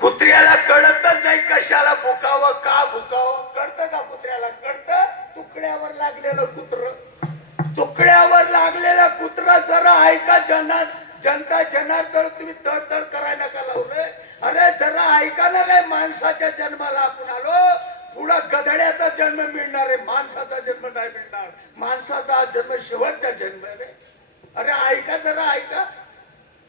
कुत्र्याला कळतच नाही कशाला भुकावं का भुकावं. कळतं का कुत्र्याला? कळतं. तुकड्यावर लागलेलं कुत्र, तुकड्यावर लागलेलं कुत्र जरा ऐका. जनता जनार्दन तुम्ही तडतड करायला का लावलंय? अरे जरा ऐका ना रे. माणसाच्या जन्माला आपण आलो, पुढं गधड्याचा जन्म मिळणार आहे, माणसाचा जन्म नाही मिळणार. माणसाचा जन्म शेवटचा जन्म रे. अरे ऐका जरा ऐका.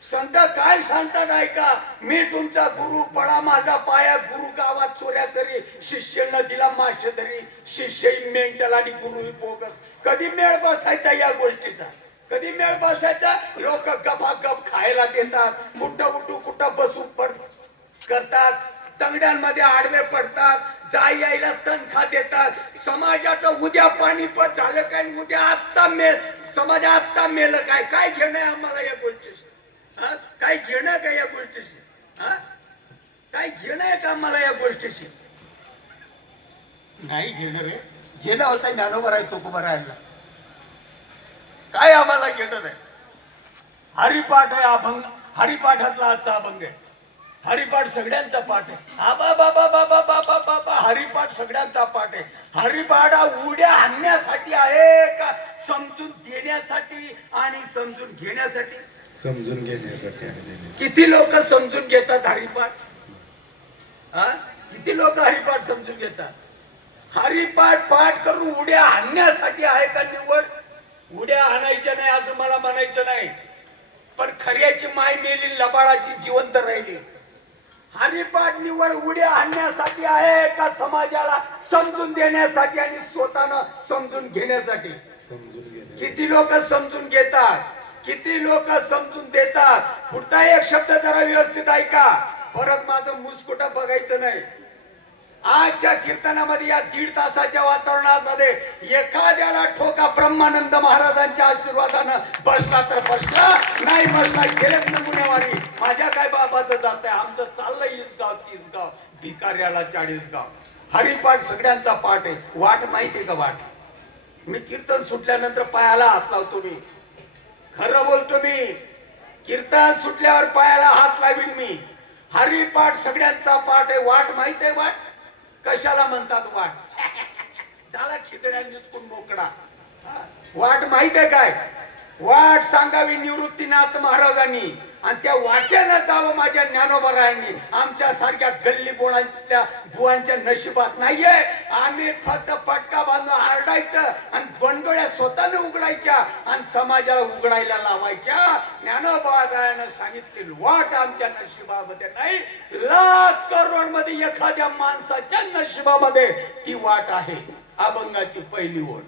संत काय सांगतात ऐका. मी तुमचा गुरु, पडा माझा पाया गुरु. गावात चोऱ्या तरी शिष्य दिला माश तरी. शिष्य मेंटल आणि गुरु बोगस. कधी मेळ बसायचा या गोष्टीचा? कधी मेळ बसायचा? लोक गपागप खायला देतात, कुठं उठू कुठं बसू करतात, तंगड्यांमध्ये आडवे पडतात, जाई यायला तनखा देतात. समाजाचं उद्या पाणीपत झालं काय, उद्या आत्ता मेल, समाज आत्ता मेलं काय? काय घेणं आहे आम्हाला या गोष्टीशी? काय घेणं का या गोष्टीशी? काय घेणं आहे का आम्हाला या गोष्टीशी? नाही घेणं रे. घेणं होता ज्ञानोबा आहे तुकोबा राहायला. काय आम्हाला घेणं नाही. हरिपाठ आहे अभंग. हरिपाठातला आजचा अभंग आहे. हरिपाठ सगळ्यांचा पाठ आहे. आबा बाबा बाबा बाबा बाबा हरिपाठ सगळ्यांचा पाठ आहे. हरिपाठ उड्या आणण्यासाठी आहे का समजून देण्यासाठी आणि समजून घेण्यासाठी? समजून घेण्यासाठी. किती लोक समजून घेतात हरिपाठ? किती लोक हरिपाठ समजून घेतात? हरिपाठ पाठ करून उड्या आणण्यासाठी आहे का निवड? उड्या आणायच्या नाही असं मला म्हणायचं नाही, पण खऱ्याची माय मेली, लबाडाची जिवंत राहिली. हरिपाठ निवड उड्या आणण्यासाठी आहे का समाजाला समजून देण्यासाठी आणि स्वतःला समजून घेण्यासाठी? किती लोक समजून घेतात, किती लोक समजून देतात. पुढचा एक शब्द जरा व्यवस्थित ऐका. परत माझं मुस्कुट बघायचं नाही. आजच्या कीर्तनामध्ये या 1.5 तासाच्या वातावरणामध्ये एखाद्याला ठोका ब्रह्मानंद महाराजांच्या आशीर्वादानं बसला तर बसला, नाही बसला गेलेच नमुनेवारी. माझ्या काय बाबाचं जात आहे. आमचं चाललंय 20 गाव 30 गाव, भिकाऱ्याला 40 गाव. हरिपाठ सगळ्यांचा पाठ आहे. वाट माहितीये का? वाट मी कीर्तन सुटल्यानंतर पायाला हात लावतो. मी खरं बोलतो. मी कीर्तन सुटल्यावर पायाला हात लावीन मी. हरिपाठ सगळ्यांचा पाठ आहे. वाट माहित आहे? वाट कशाला म्हणतात? वाट झाला खिदड्या निचकून मोकळा. वाट माहित आहे काय? वाट सांगावी निवृत्तीनाथ महाराजांनी आणि त्या वाट्यानं जावं माझ्या ज्ञानोबरायांनी. आमच्या सारख्या गल्ली बोळांच्या बुवांच्या नशिबात नाहीये. आम्ही फक्त पटका बांधून आरडायचं आणि बंडोळ्या स्वतःने उघडायच्या आणि समाजाला उघडायला लावायच्या. ज्ञानोबरायांना सांगितली वाट आमच्या नशिबामध्ये नाही, लाख करोड मध्ये एखाद्या माणसाच्या नशिबामध्ये ती वाट आहे. अभंगाची पहिली ओळ.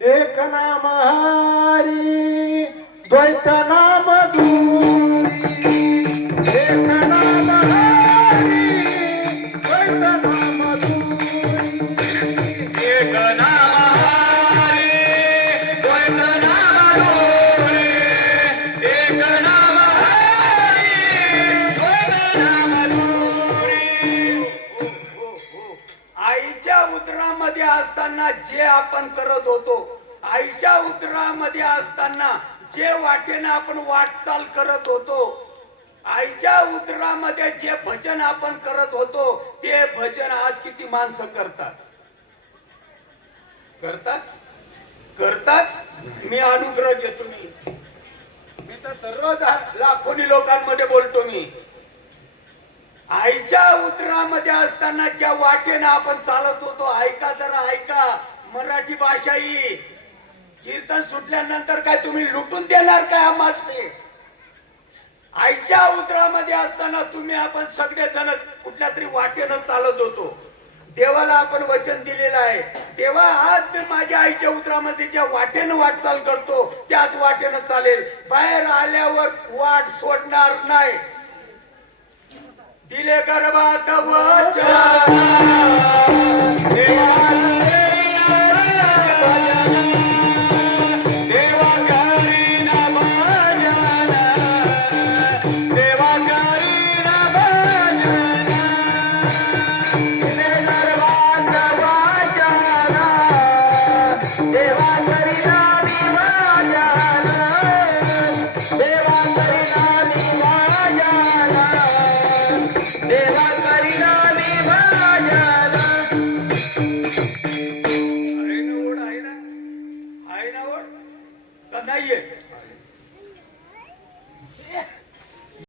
एक नाम हरी द्वैत नाम दूरी. एक नाम हरी द्वैत नाम दूरी. एक नाम हरी द्वैत नाम दूरी. एक नाम हरी द्वैत नाम दूरी. आईच्या उदरामध्ये असताना जे आपण करत होतो, आईच्या उदरामध्ये असताना जे वाटेनं आपण वाटचाल करत होतो, आईच्या उदरामध्ये जे भजन आपण करत होतो, ते भजन आज किती माणसं करतात? करतात? करतात? मी अनुग्रह घेतो. मी तर दररोज लाखोनी लोकांमध्ये बोलतो. मी आईच्या उदरामध्ये असताना ज्या वाटेनं आपण चालत होतो, ऐका जरा ऐका. मराठी भाषा ही कीर्तन सुटल्यानंतर काय तुम्ही लुटून देणार काय आम्हाला? आईच्या उदरामध्ये असताना तुम्ही आपण सगळे जण कुठल्या तरी वाटेनं चालत होतो. देवाला आपण वचन दिलेलं आहे. तेव्हा आज मी माझ्या आईच्या उदरामध्ये ज्या वाटेनं वाटचाल करतो त्याच वाटेनं चालेल. बाहेर आल्यावर वाट सोडणार नाही. दिले गर्भात वचन